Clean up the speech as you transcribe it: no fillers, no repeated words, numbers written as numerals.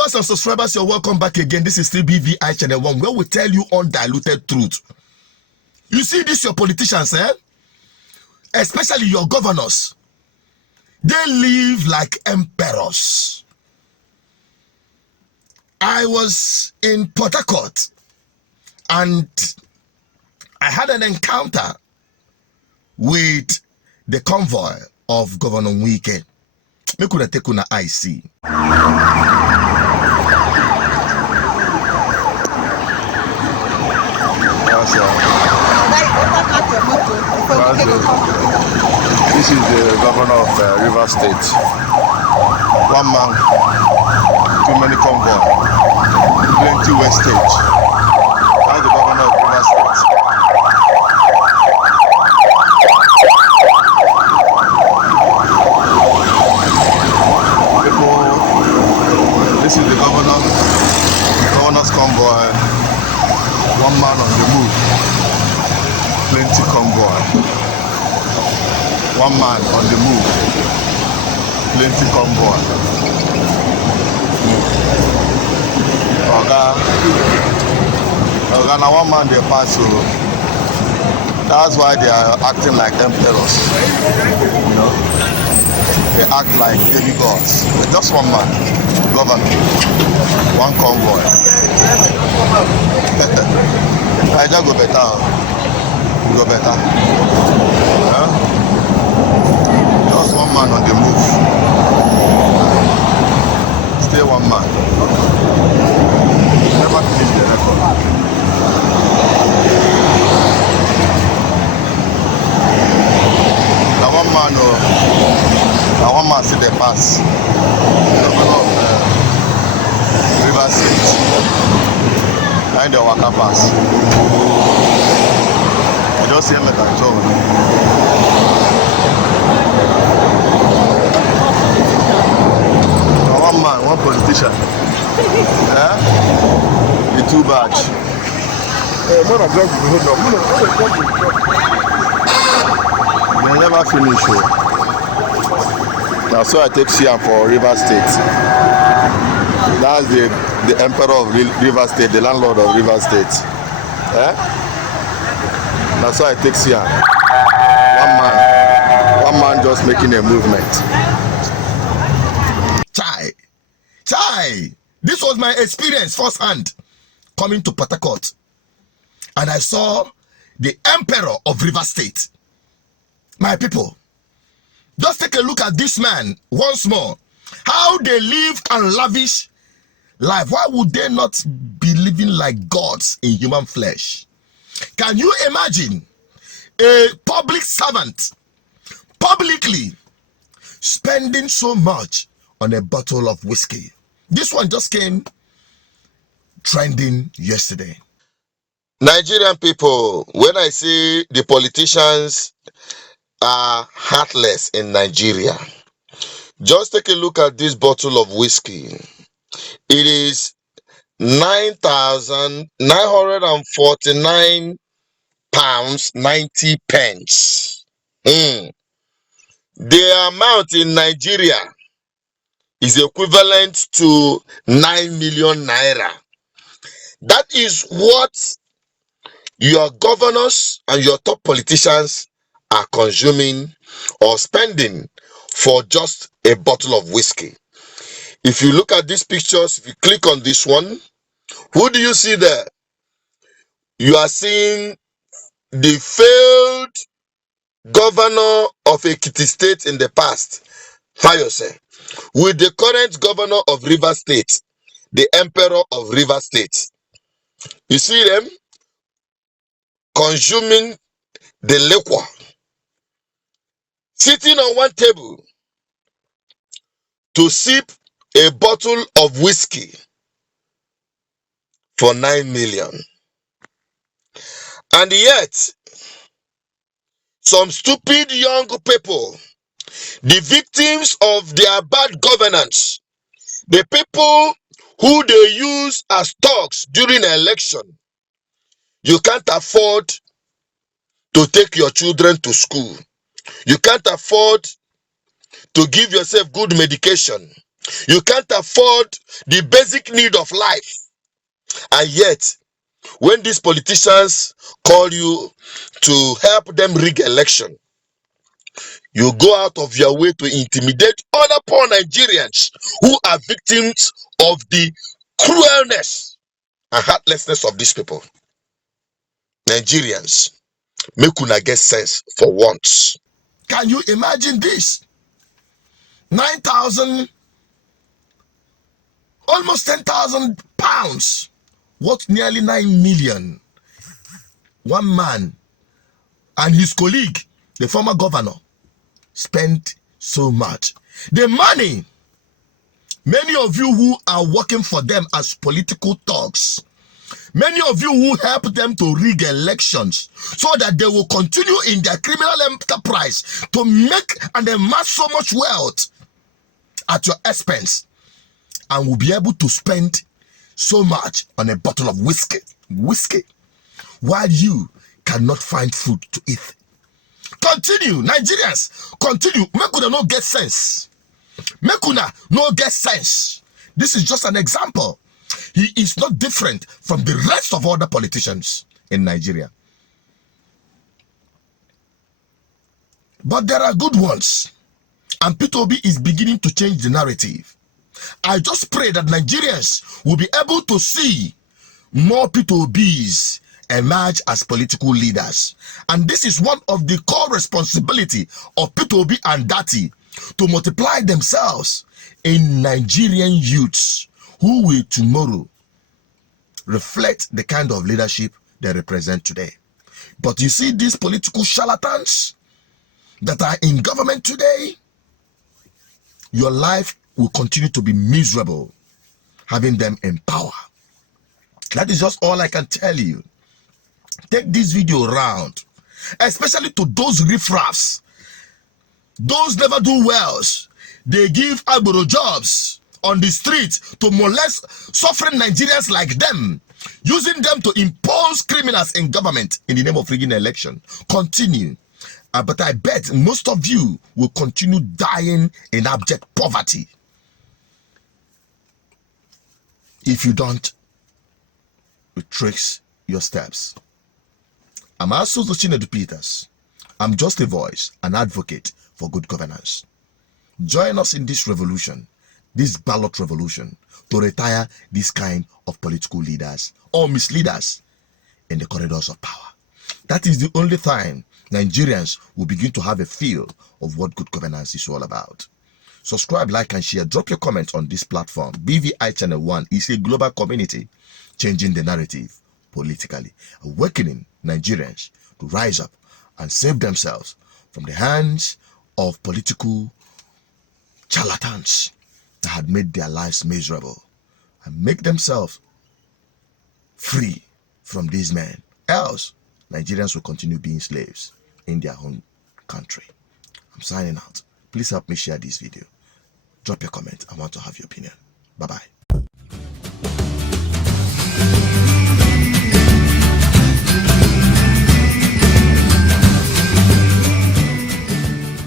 Viewers and subscribers, you're welcome back again. This is still BVI Channel 1, where we tell you undiluted truth. You see this, your politicians, especially your governors, they live like emperors. I was in Port Harcourt and I had an encounter with the convoy of Governor Wike. Me could take una eye see. This is the governor of River State. One man, too many convoy, plenty wastage. That's the governor of River State. People, this is the governor's convoy. One man on the move, plenty convoy. One man on the move, plenty convoy. Oga, now one man they pass through. That's why they are acting like emperors. You know, they act like demigods. Just one man, governor, one convoy. I just go better. Go better. Yeah? Just one man on the move. Stay one man. Never finish the record. Now one man see the pass. River State. And the Waka pass. You don't see him at all. One man, one politician. Yeah? The two badge. They never finish. Now, so I take Siam for River State. That's the emperor of River State, the landlord of River State. Eh? That's why I take Siam. One man just making a movement. Chai! This was my experience firsthand coming to Port Harcourt. And I saw the emperor of River State. My people, just take a look at this man once more. How they live and lavish life. Why would they not be living like gods in human flesh? Can you imagine a public servant publicly spending so much on a bottle of whiskey? This one just came trending yesterday. Nigerian people, when I say the politicians are heartless in Nigeria, just take a look at this bottle of whiskey. It is 9,949 pounds 90 pence. The amount in Nigeria is equivalent to 9 million naira. That is what your governors and your top politicians are consuming or spending for just a bottle of whiskey. If you look at these pictures, if you click on this one, who do you see there? You are seeing the failed governor of Ekiti State in the past, Fayose, with the current governor of River State, the emperor of River State. You see them consuming the liquor, sitting on one table to sip a bottle of whiskey for 9 million. And yet, some stupid young people, the victims of their bad governance, the people who they use as thugs during an election, you can't afford to take your children to school. You can't afford to give yourself good medication. You can't afford the basic need of life. And yet, when these politicians call you to help them rig election, you go out of your way to intimidate other poor Nigerians who are victims of the cruelness and heartlessness of these people. Nigerians, make una get sense for once. Can you imagine this? 9,000, almost 10,000 pounds, worth nearly 9 million. One man and his colleague, the former governor, spent so much. The money, many of you who are working for them as political thugs, many of you who help them to rig elections so that they will continue in their criminal enterprise to make and amass so much wealth at your expense, and will be able to spend so much on a bottle of whiskey, while you cannot find food to eat. Continue, Nigerians, continue. Make una no get sense. Make una no get sense. This is just an example. He is not different from the rest of other politicians in Nigeria. But there are good ones. And P2B is beginning to change the narrative. I just pray that Nigerians will be able to see more P2Bs emerge as political leaders. And this is one of the core responsibility of P2B and Dati, to multiply themselves in Nigerian youths who will tomorrow reflect the kind of leadership they represent today. But you see these political charlatans that are in government today, your life will continue to be miserable having them in power. That is just all I can tell you. Take this video around, especially to those riffraffs, those never do wells. They give agboro jobs on the street to molest suffering Nigerians like them, using them to impose criminals in government in the name of rigging election. Continue. But I bet most of you will continue dying in abject poverty if you don't retrace your steps. I'm also Chinedu Peters. I'm just a voice, an advocate for good governance. Join us in this revolution, this ballot revolution, to retire this kind of political leaders or misleaders in the corridors of power. That is the only time Nigerians will begin to have a feel of what good governance is all about. Subscribe, like, and share. Drop your comments on this platform. BVI Channel 1 is a global community changing the narrative politically, awakening Nigerians to rise up and save themselves from the hands of political charlatans that had made their lives miserable, and make themselves free from these men. Else, Nigerians will continue being slaves in their own country. I'm signing out. Please help me share this video. Drop your comment. I want to have your opinion. Bye-bye.